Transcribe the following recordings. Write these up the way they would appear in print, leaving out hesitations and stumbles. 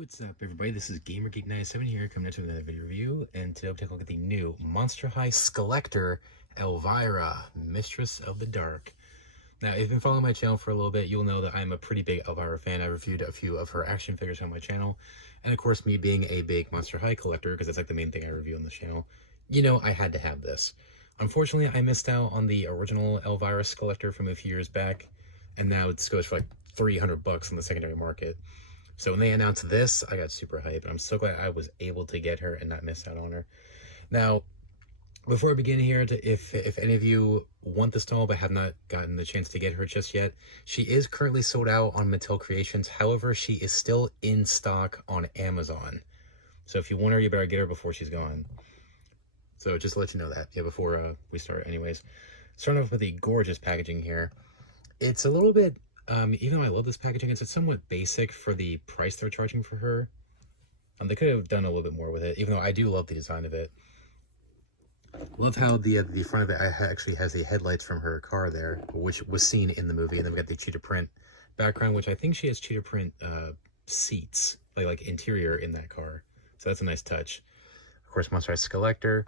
What's up, everybody? This is GamerGeek97 here, coming into another video review, and today we'll take a look at the new Monster High Skullector Elvira, Mistress of the Dark. Now, if you've been following my channel for a little bit, you'll know that I'm a pretty big Elvira fan. I reviewed a few of her action figures on my channel, and of course, me being a big Monster High collector, because that's like the main thing I review on the channel, you know, I had to have this. Unfortunately, I missed out on the original Elvira Skullector from a few years back, and now it goes for like $300 on the secondary market. So when they announced this, I got super hyped. I'm so glad I was able to get her and not miss out on her. Now, before I begin here, if any of you want this doll but have not gotten the chance to get her just yet, she is currently sold out on Mattel Creations. However, she is still in stock on Amazon. So if you want her, you better get her before she's gone. So just to let you know that, yeah, before we start anyways. Starting off with the gorgeous packaging here. It's a little bit... even though I love this packaging, it's somewhat basic for the price they're charging for her. They could have done a little bit more with it, even though I do love the design of it. Love how the front of it actually has the headlights from her car there, which was seen in the movie. And then we got the cheetah print background, which I think she has cheetah print seats, like interior in that car. So that's a nice touch. Of course, Monster High Skullector.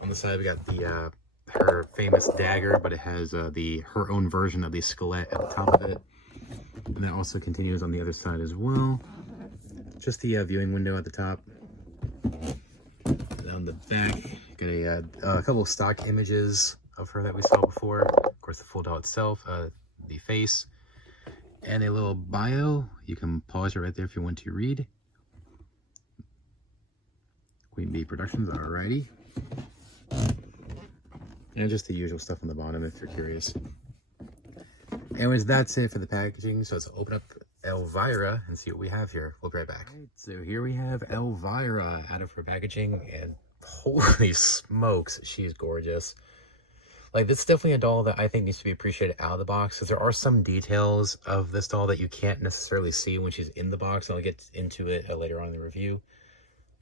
On the side, we got the her famous dagger, but it has her own version of the skelet at the top of it. And that also continues on the other side as well. Just the viewing window at the top. And on the back, you got a couple of stock images of her that we saw before. Of course, the full doll itself, the face, and a little bio. You can pause it right there if you want to read. Queen Bee Productions, alrighty. And just the usual stuff on the bottom if you're curious. Anyways, that's it for the packaging. So let's open up Elvira and see what we have here. We'll be right back. Right, so here we have Elvira out of her packaging, and holy smokes, she's gorgeous. Like, this is definitely a doll that I think needs to be appreciated out of the box, because there are some details of this doll that you can't necessarily see when she's in the box. I'll get into it later on in the review.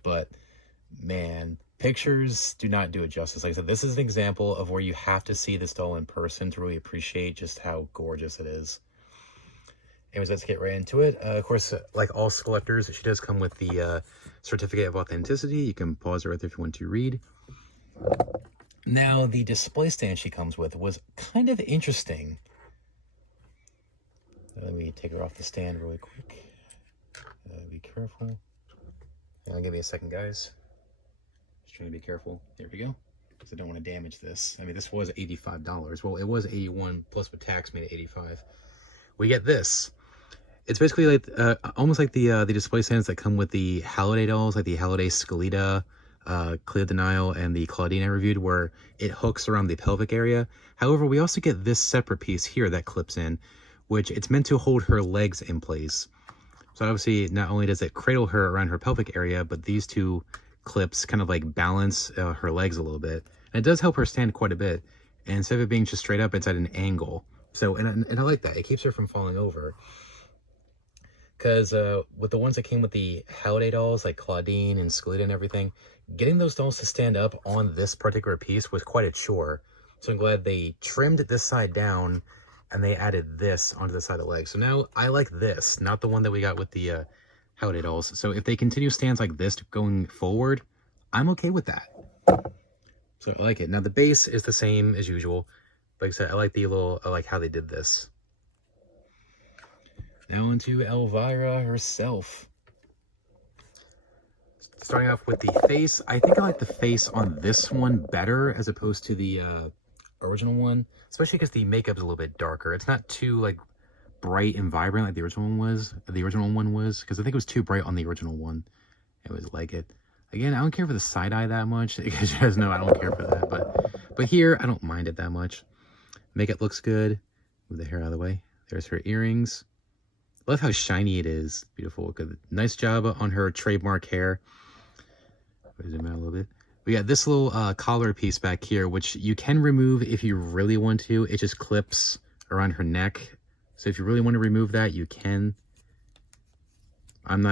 But, man, pictures do not do it justice. Like I said, this is an example of where you have to see this doll in person to really appreciate just how gorgeous it is. Anyways, let's get right into it. Of course, like all Skullectors, she does come with the certificate of authenticity. You can pause it right there if you want to read. Now, the display stand she comes with was kind of interesting. Let me take her off the stand really quick. Be careful. Give me a second, guys. Trying to be careful. There we go. Because I don't want to damage this. I mean, this was $85. Well, it was $81 plus with tax made it $85. We get this. It's basically like almost like the display stands that come with the Holiday dolls, like the Holiday Skelita, Clea Denial, and the Claudine I reviewed, where it hooks around the pelvic area. However, we also get this separate piece here that clips in, which it's meant to hold her legs in place. So obviously, not only does it cradle her around her pelvic area, but these two clips kind of like balance her legs a little bit, and it does help her stand quite a bit. And instead of it being just straight up, it's at an angle. So and I like that. It keeps her from falling over, because with the ones that came with the Holiday dolls like Claudine and Skelita and everything, getting those dolls to stand up on this particular piece was quite a chore. So I'm glad they trimmed this side down and they added this onto the side of the leg. So now I like this, not the one that we got with the Holiday dolls. So if they continue stands like this going forward, I'm okay with that. So I like it. Now the base is the same as usual. Like I said, I like how they did this. Now into Elvira herself. Starting off with the face, I think I like the face on this one better as opposed to the original one, especially because the makeup's a little bit darker. It's not too like bright and vibrant like the original one was. Because I think it was too bright on the original one. It was like it. Again, I don't care for the side eye that much, because you guys know I don't care for that. But here, I don't mind it that much. Makeup looks good. Move the hair out of the way. There's her earrings. Love how shiny it is. Beautiful. Good. Nice job on her trademark hair. Zoom out a little bit. We got this little collar piece back here, which you can remove if you really want to. It just clips around her neck. So if you really want to remove that, you can. I'm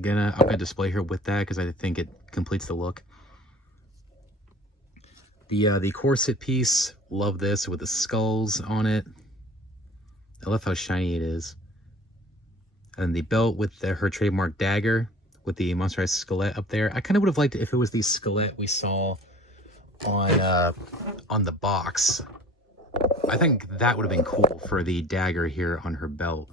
gonna display her with that because I think it completes the look. The corset piece, love this with the skulls on it. I love how shiny it is. And the belt with her trademark dagger. with the Monster High Skullet up there. I kind of would have liked it if it was the Skullet we saw on the box. I think that would have been cool for the dagger here on her belt.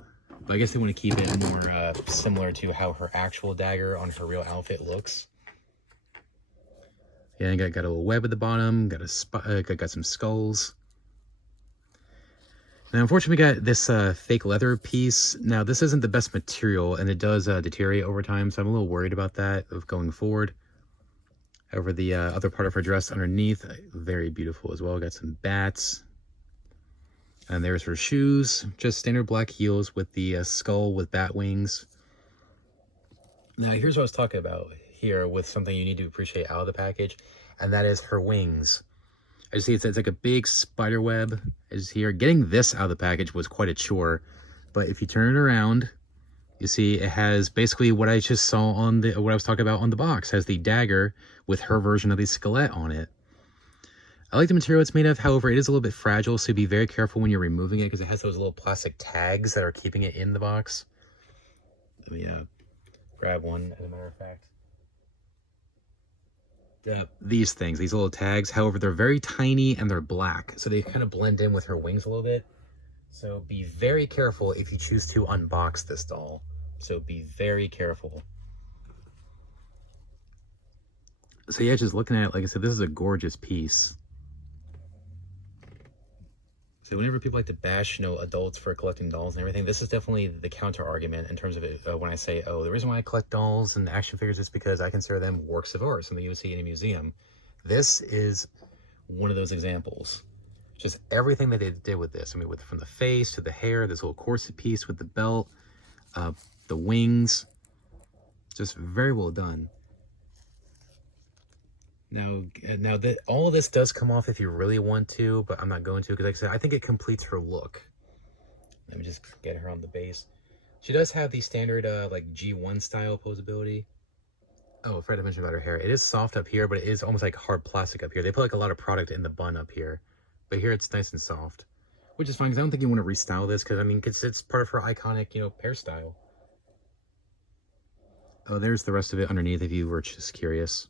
But I guess they want to keep it more similar to how her actual dagger on her real outfit looks. Yeah, I got a little web at the bottom, got some skulls. Now, unfortunately, we got this fake leather piece. Now, this isn't the best material, and it does deteriorate over time, so I'm a little worried about that of going forward. However, the other part of her dress underneath, very beautiful as well. Got some bats. And there's her shoes, just standard black heels with the skull with bat wings. Now, here's what I was talking about here with something you need to appreciate out of the package, and that is her wings. I just see it's like a big spider web is here. Getting this out of the package was quite a chore, but if you turn it around, you see it has basically what I just saw on what I was talking about on the box. It has the dagger with her version of the Skullet on it. I like the material it's made of, however, it is a little bit fragile, so be very careful when you're removing it because it has those little plastic tags that are keeping it in the box. Let me grab one, as a matter of fact. These things, these little tags, however, they're very tiny and they're black, so they kind of blend in with her wings a little bit. So be very careful if you choose to unbox this doll. So be very careful. So yeah, just looking at it, like I said, this is a gorgeous piece. So whenever people like to bash, adults for collecting dolls and everything, this is definitely the counter argument in terms of it. When I say, oh, the reason why I collect dolls and action figures is because I consider them works of art, something you would see in a museum. This is one of those examples. Just everything that they did with this. I mean, from the face to the hair, this little corset piece with the belt, the wings, just very well done. Now that all of this does come off if you really want to, but I'm not going to because, like I said, I think it completes her look. Let me just get her on the base. She does have the standard like G1 style posability. Oh, I forgot to mention about her hair. It is soft up here, but it is almost like hard plastic up here. They put like a lot of product in the bun up here, but here it's nice and soft, which is fine because I don't think you want to restyle this because I mean it's part of her iconic hairstyle. Oh, there's the rest of it underneath if you were just curious.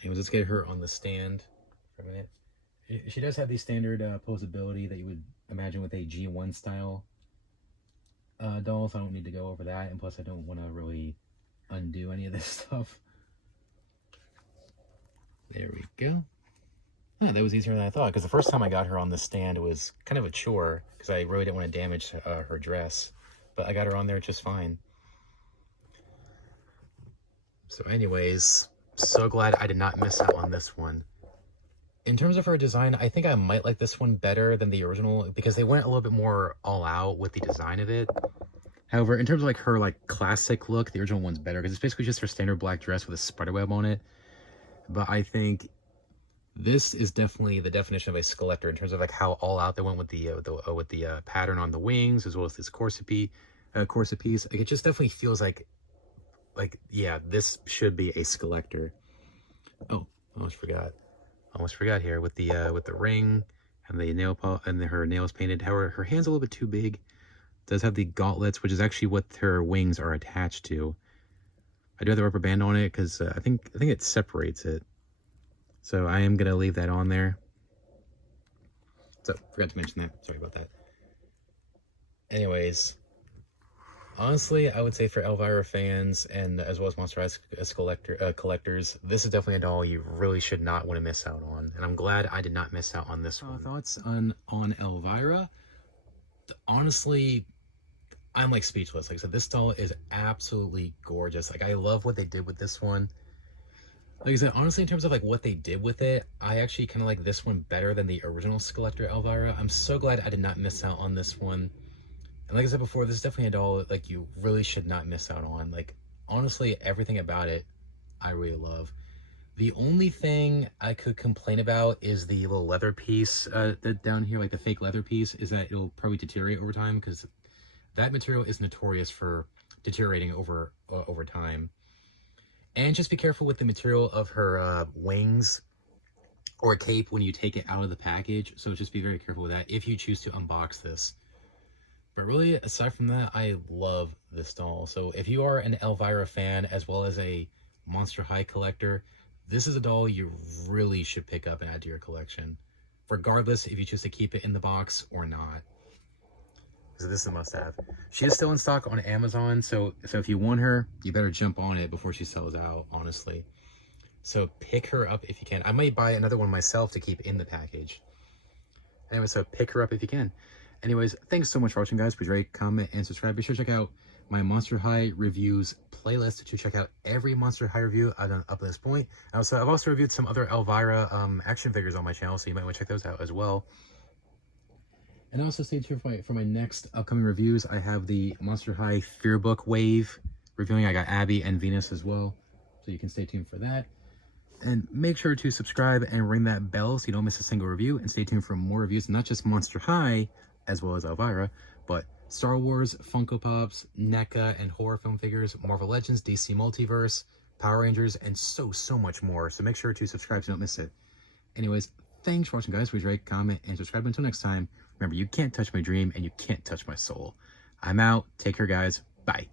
Anyways, let's get her on the stand for a minute. She does have the standard posability that you would imagine with a G1 style doll, so I don't need to go over that. And plus, I don't want to really undo any of this stuff. There we go. Yeah, that was easier than I thought, because the first time I got her on the stand was kind of a chore, because I really didn't want to damage her dress. But I got her on there just fine. So anyways, so glad I did not miss out on this one. In terms of her design, I think I might like this one better than the original because they went a little bit more all out with the design of it. However, in terms of like her classic look, the original one's better because it's basically just her standard black dress with a spiderweb on it. But I think this is definitely the definition of a Skullector in terms of like how all out they went with the pattern on the wings as well as this corset piece. It just definitely feels like yeah, this should be a Skullector. Oh, almost forgot here with the ring and the her nails painted. However, her hand's a little bit too big. Does have the gauntlets, which is actually what her wings are attached to. I do have the rubber band on it because I think it separates it. So I am gonna leave that on there. So forgot to mention that. Sorry about that. Anyways, honestly, I would say for Elvira fans and as well as Monster High collectors, this is definitely a doll you really should not want to miss out on. And I'm glad I did not miss out on this one. Thoughts on Elvira? Honestly, I'm speechless. Like I said, this doll is absolutely gorgeous. I love what they did with this one. Like I said, honestly, in terms of what they did with it, I actually kind of like this one better than the original Skullector Elvira. I'm so glad I did not miss out on this one. And like I said before, this is definitely a doll you really should not miss out on. Honestly, everything about it, I really love. The only thing I could complain about is the little leather piece down here, the fake leather piece, is that it'll probably deteriorate over time because that material is notorious for deteriorating over time. And just be careful with the material of her wings or cape when you take it out of the package. So just be very careful with that if you choose to unbox this. But really, aside from that, I love this doll. So if you are an Elvira fan as well as a Monster High collector, this is a doll you really should pick up and add to your collection, regardless if you choose to keep it in the box or not. So this is a must-have. She is still in stock on Amazon, so if you want her, you better jump on it before she sells out, honestly. So pick her up if you can. I might buy another one myself to keep in the package. Anyway, so pick her up if you can. Anyways, thanks so much for watching, guys. Please rate, comment, and subscribe. Be sure to check out my Monster High reviews playlist to check out every Monster High review I've done up to this point. I've also reviewed some other Elvira action figures on my channel, so you might want to check those out as well. And also stay tuned for my next upcoming reviews. I have the Monster High Fear Book wave reviewing. I got Abby and Venus as well, so you can stay tuned for that. And make sure to subscribe and ring that bell so you don't miss a single review. And stay tuned for more reviews, not just Monster High as well as Elvira, but Star Wars, Funko Pops, NECA, and horror film figures, Marvel Legends, DC Multiverse, Power Rangers, and so much more. So make sure to subscribe so you don't miss it. Anyways, thanks for watching, guys. Please rate, comment, and subscribe. Until next time, remember, you can't touch my dream and you can't touch my soul. I'm out. Take care, guys. Bye.